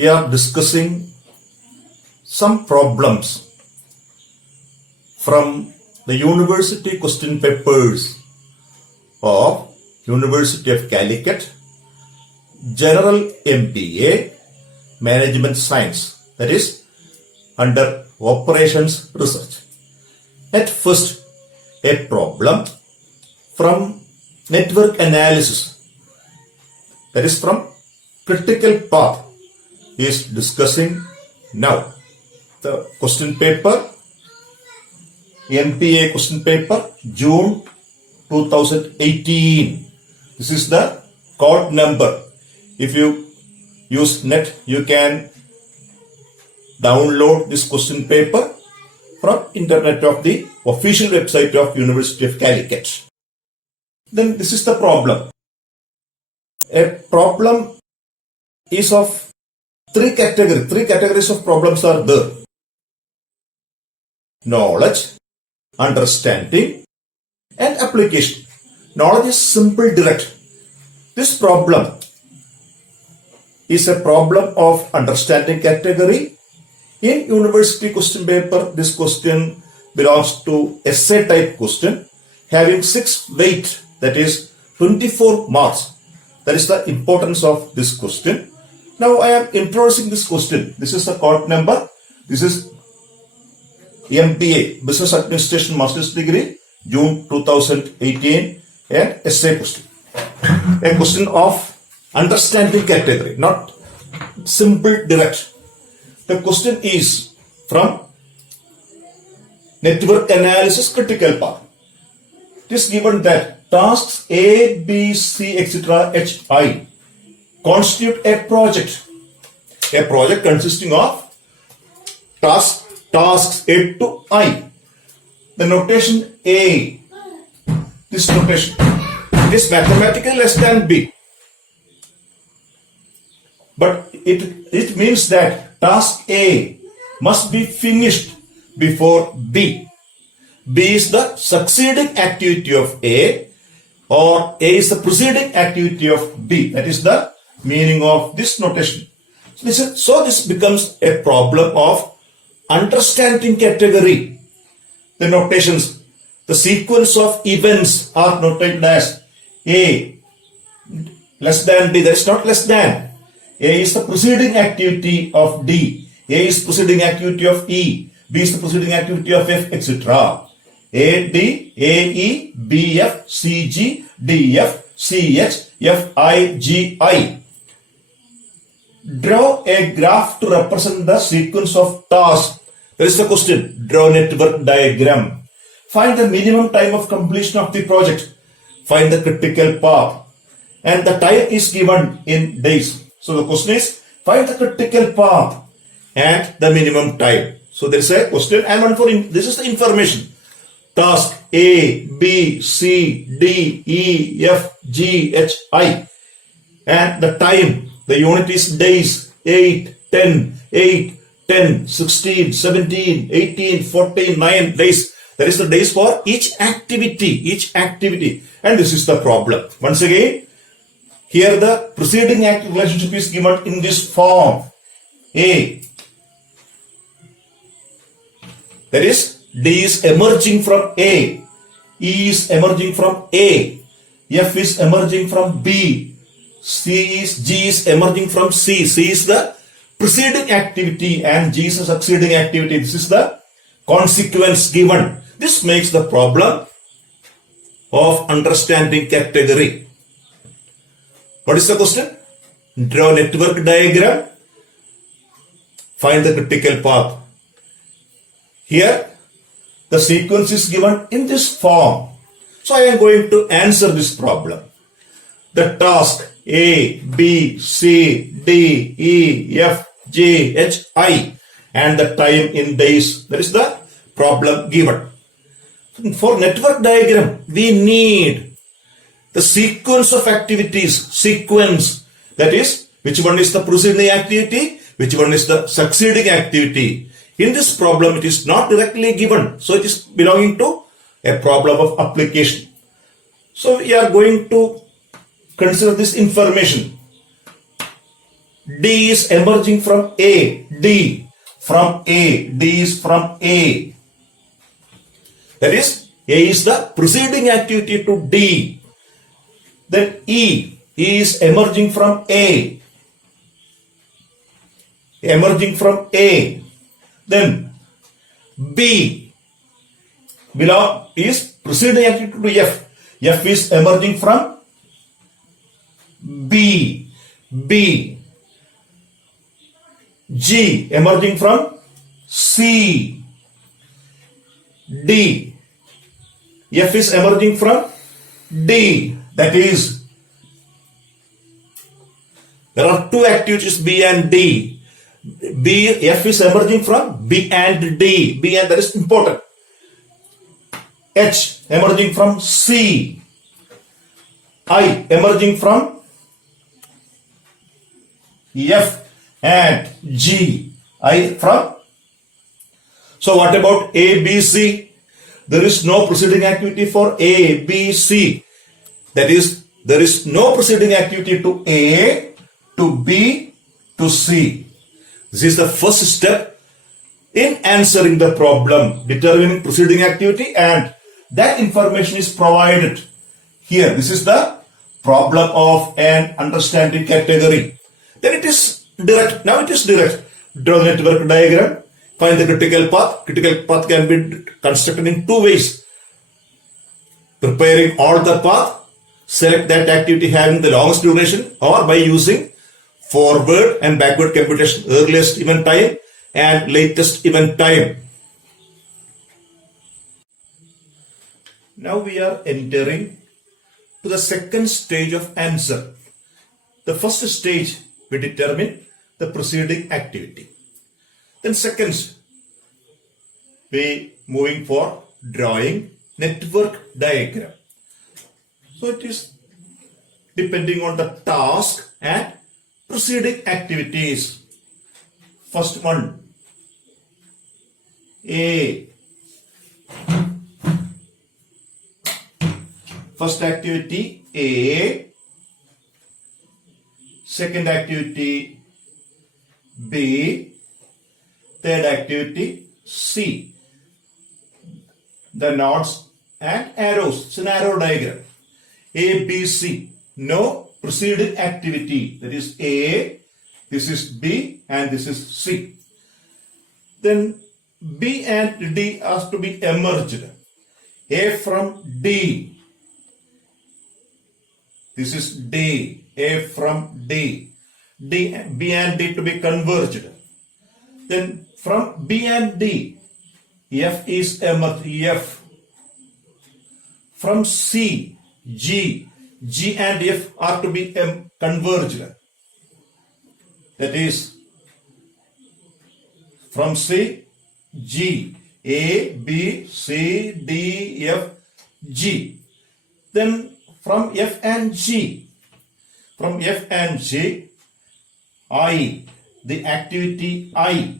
we are discussing some problems from the university question papers of University of Calicut, General MPA, Management Science, that is under Operations Research. At first, a problem from network analysis, that is from critical path, is discussing now. The question paper, MPA question paper, June 2018. This is the code number. If you use net, you can download this question paper from internet of the official website of University of Calicut. Then this is the problem. A problem is of three categories. Three categories of problems are there: knowledge, understanding, and application. Knowledge is simple, direct. This problem is a problem of understanding category. In university question paper, this question belongs to essay type question having 6 weight, that is 24 marks. That is the importance of this question. Now I am introducing this question. This is the code number. This is MPA, Business Administration Master's Degree, June 2018, and essay question. A question of understanding category, not simple, direct. The question is from network analysis critical path. It is given that tasks A, B, C, etc. HI constitute a project. A project consisting of tasks A to I. The notation A, this notation, it is mathematically less than B. But it means that task A must be finished before B. B is the succeeding activity of A, or A is the preceding activity of B. That is the meaning of this notation. So this becomes a problem of understanding category. The notations, the sequence of events are noted as A less than B. That is not less than. A is the preceding activity of D. A is preceding activity of E. B is the preceding activity of F, etc. A, D, A, E, B, F, C, G, D, F, C, H, F, I, G, I. Draw a graph to represent the sequence of tasks. There is the question. Draw network diagram. Find the minimum time of completion of the project. Find the critical path. And the time is given in days. So the question is, find the critical path and the minimum time. So there is a question and one for this is the information. Task A, B, C, D, E, F, G, H, I. And the time, the unit is days, 8, 10, 16, 17, 18, 14, 9 days. That is the days for each activity. And this is the problem. Once again, here the preceding active relationship is given in this form. A. That is, D is emerging from A. E is emerging from A. F is emerging from B. G is emerging from C. C is the preceding activity and G is the succeeding activity. This is the consequence given. This makes the problem of understanding category. What is the question? Draw network diagram. Find the critical path. Here, the sequence is given in this form. So I am going to answer this problem. The task A, B, C, D, E, F, G, H, I and the time in days. That is the problem given. For network diagram, we need the sequence of activities. Sequence. That is, which one is the preceding activity, which one is the succeeding activity. In this problem, it is not directly given. So it is belonging to a problem of application. So we are going to consider this information. D is emerging from A. D from A. D is from A. That is, A is the preceding activity to D. Then E is emerging from A. Emerging from A. Then B is preceding activity to F. F is emerging from B. B. G emerging from C. D. F is emerging from D. That is, there are two activities B and D. F is emerging from B and D. B and that is important. H emerging from C. I emerging from F and G. I from. So what about A, B, C? There is no preceding activity for A, B, C. That is, there is no preceding activity to A, to B, to C. This is the first step in answering the problem, determining preceding activity, and that information is provided here. This is the problem of an understanding category. Then it is direct. Now it is direct. Draw the network diagram. Find the critical path. Critical path can be constructed in two ways. Preparing all the path, select that activity having the longest duration, or by using forward and backward computation, earliest event time and latest event time. Now we are entering to the second stage of answer. The first stage, we determine the preceding activity. Then second, we moving for drawing network diagram. So it is depending on the task and preceding activities. First one, A. First activity A. Second activity B. Third activity C. The nodes and arrows. It's an arrow diagram. A, B, C. No preceding activity. That is A, this is B, and this is C. Then B and D has to be emerged. A from D. This is D. A from D. B and D to be converged. Then from B and D, F is emerged. F. From C, G. G and F are to be converged. That is, from C, G. A, B, C, D, F, G. Then from F and G. From F and G, I. The activity I.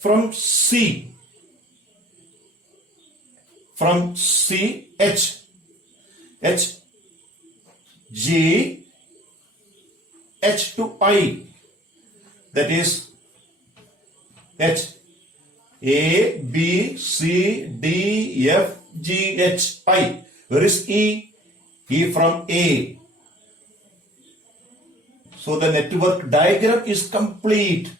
From C. From C, H. H, G, H to I. That is H. A, B, C, D, F, G, H, I. Where is E? E from A. So the network diagram is complete.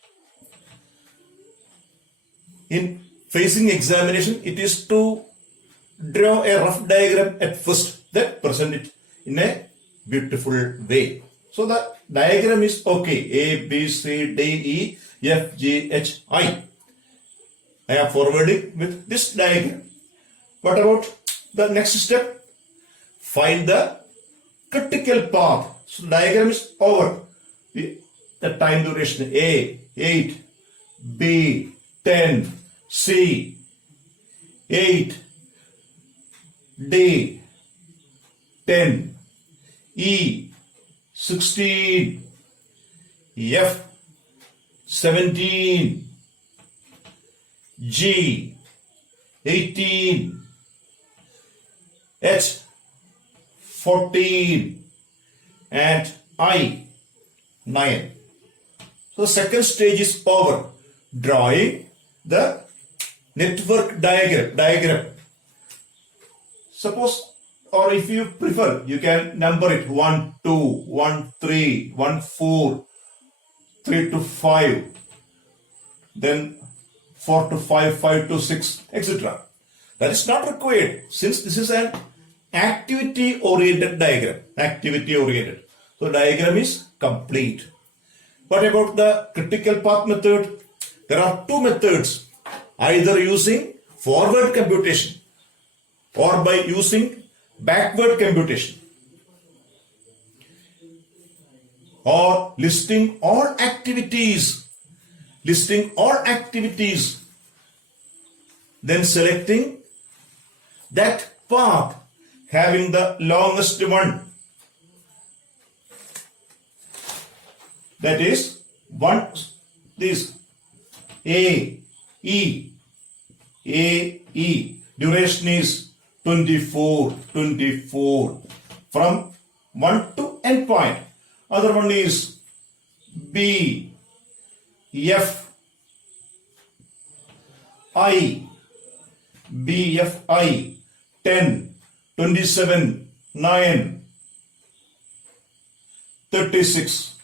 In facing examination, it is to draw a rough diagram at first, then present it in a beautiful way. So the diagram is okay. A, B, C, D, E, F, G, H, I. I am forwarding with this diagram. What about the next step? Find the critical path. So diagram is over. The time duration A, 8, B, 10, C, 8, D, 10, E, 16, F, 17, G, 18, H, 14, and I, 9. So the second stage is over. Drawing the network diagram. Suppose, or if you prefer, you can number it 1, 2, 1, 3, 1, 4, 3 to 5, then 4 to 5, 5 to 6, etc. That is not required since this is an activity oriented diagram. Activity oriented. So diagram is complete. What about the critical path method? There are two methods, either using forward computation or by using backward computation, or listing all activities, then selecting that path having the longest one, that is this A, E, duration is 24 from 1 to end point. Other one is B, F, I, 10, 27, 9, 36.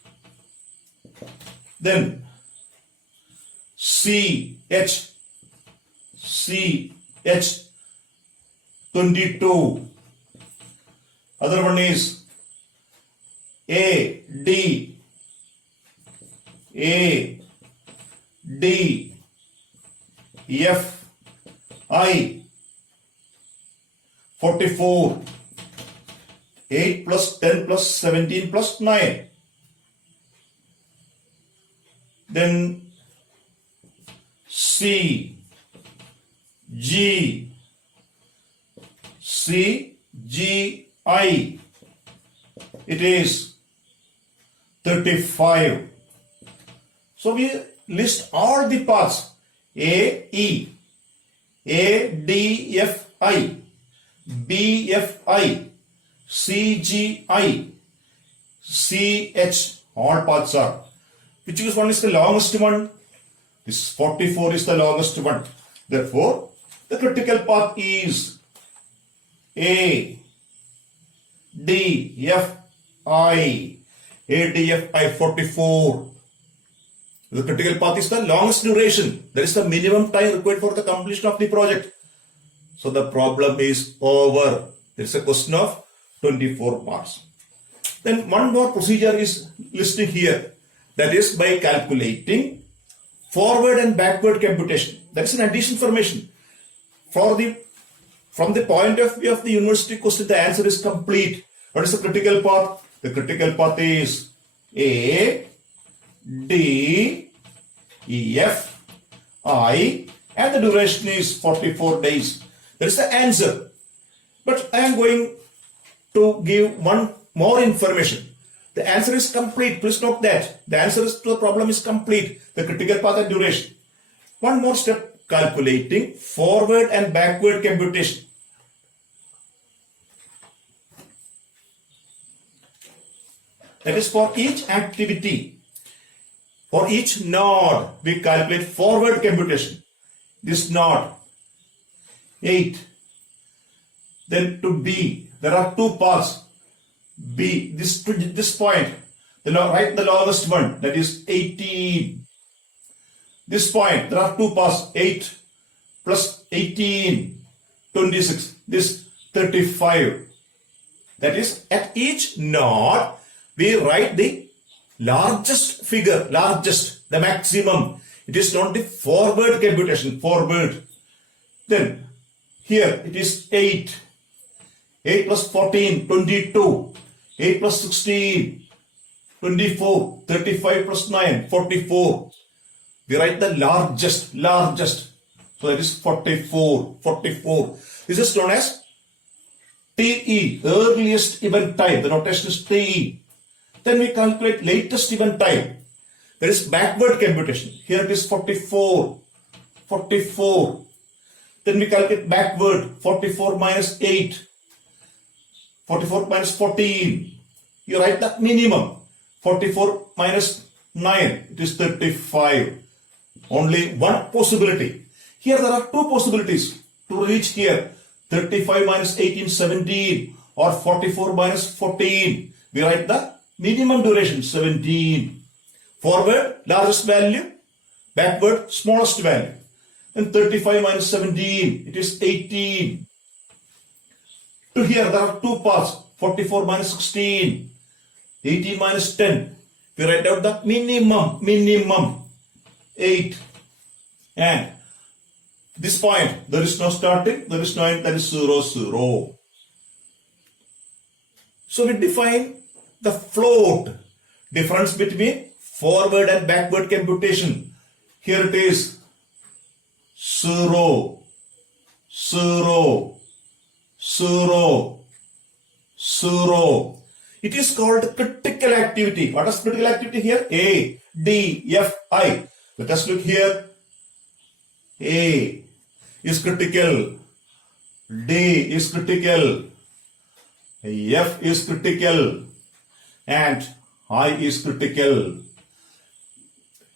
Then C, H, 22. Other one is A, D, F, I, 44. 8 plus 10 plus 17 plus 9. Then C, G, I, it is 35. So we list all the paths A, E, A, D, F, I, B, F, I, C, G, I, C, H, all paths are. Which one is the longest one? This 44 is the longest one. Therefore, the critical path is A, D, F, I, 44. The critical path is the longest duration. That is the minimum time required for the completion of the project. So the problem is over. There is a question of 24 marks. Then one more procedure is listed here. That is by calculating forward and backward computation. That is an additional information. From the point of view of the university question, the answer is complete. What is the critical path? The critical path is A, D, E, F, I, and the duration is 44 days. That is the answer. But I am going to give one more information. The answer is complete. Please note that. The answer to the problem is complete. The critical path and duration. One more step, calculating forward and backward computation. That is for each activity, for each node, we calculate forward computation. This node, 8. Then to B, there are two paths. B, this to this point, write the longest one, that is 18. This point, there are two paths, 8 plus 18, 26. This 35. That is, at each node, we write the largest figure, the maximum. It is not the forward computation, forward. Then, here it is 8. 8 plus 14, 22. 8 plus 16, 24. 35 plus 9, 44. We write the largest. So that is 44. This is known as TE, earliest event time. The notation is TE. Then we calculate latest event time. There is backward computation. Here it is 44. Then we calculate backward, 44 minus 8. 44 minus 14. You write the minimum. 44 minus 9, it is 35. Only one possibility. Here there are two possibilities to reach here. 35 minus 18, 17, or 44 minus 14. We write the minimum duration, 17. Forward, largest value. Backward, smallest value. And 35 minus 17, it is 18. To here there are two paths, 44 minus 16, 18 minus 10. We write out the minimum, 8. And this point, there is no starting, there is no end, that is 0, 0. So we define the float, difference between forward and backward computation. Here it is 0, 0, 0, 0. It is called critical activity. What is critical activity here? A, D, F, I. Let us look here. A is critical. D is critical. F is critical. And I is critical.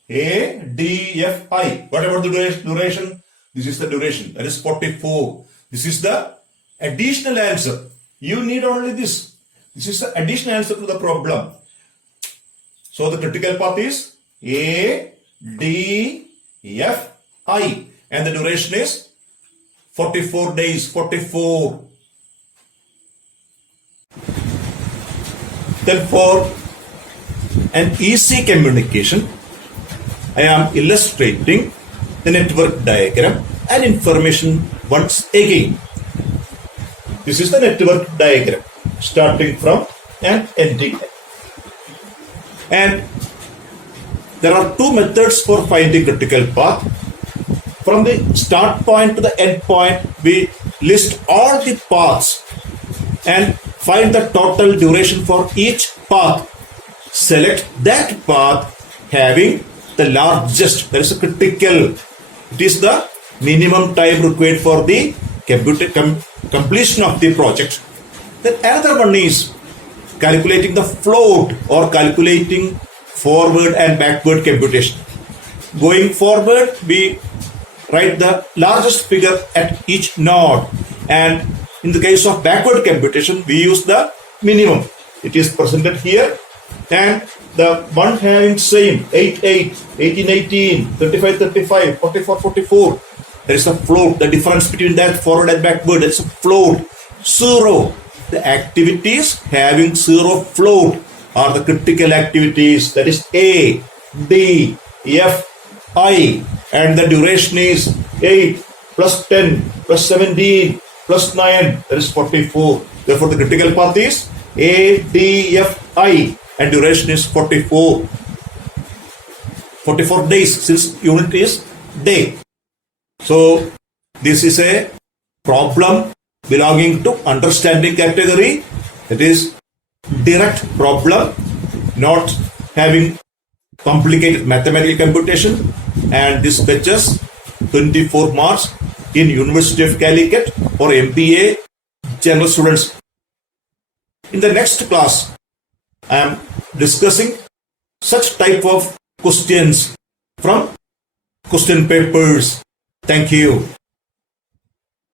A, D, F, I. What about the duration? This is the duration. That is 44. This is the additional answer. You need only this. This is the additional answer to the problem. So the critical path is A, D, F, I. And the duration is 44 days, 44. Then for an easy communication, I am illustrating the network diagram and information once again. This is the network diagram starting from and ending. And there are two methods for finding critical path. From the start point to the end point, we list all the paths and find the total duration for each path. Select that path having the largest, that is a critical. It is the minimum time required for the completion of the project. Then another one is calculating the float or calculating forward and backward computation. Going forward, we write the largest figure at each node, and in the case of backward computation, we use the minimum. It is presented here, and the one having same 8, 8, 18, 18, 35, 35, 44, 44. There is a float, the difference between that forward and backward, there is a float, 0. The activities having 0 float are the critical activities, that is A, D, F, I, and the duration is 8 plus 10 plus 17 plus 9, that is 44. Therefore, the critical path is A, D, F, I, and duration is 44. 44 days, since unit is day. So, this is a problem belonging to understanding category. It is direct problem, not having complicated mathematical computation, and this fetches 24 marks in University of Calicut for MBA general students. In the next class, I am discussing such type of questions from question papers. Thank you.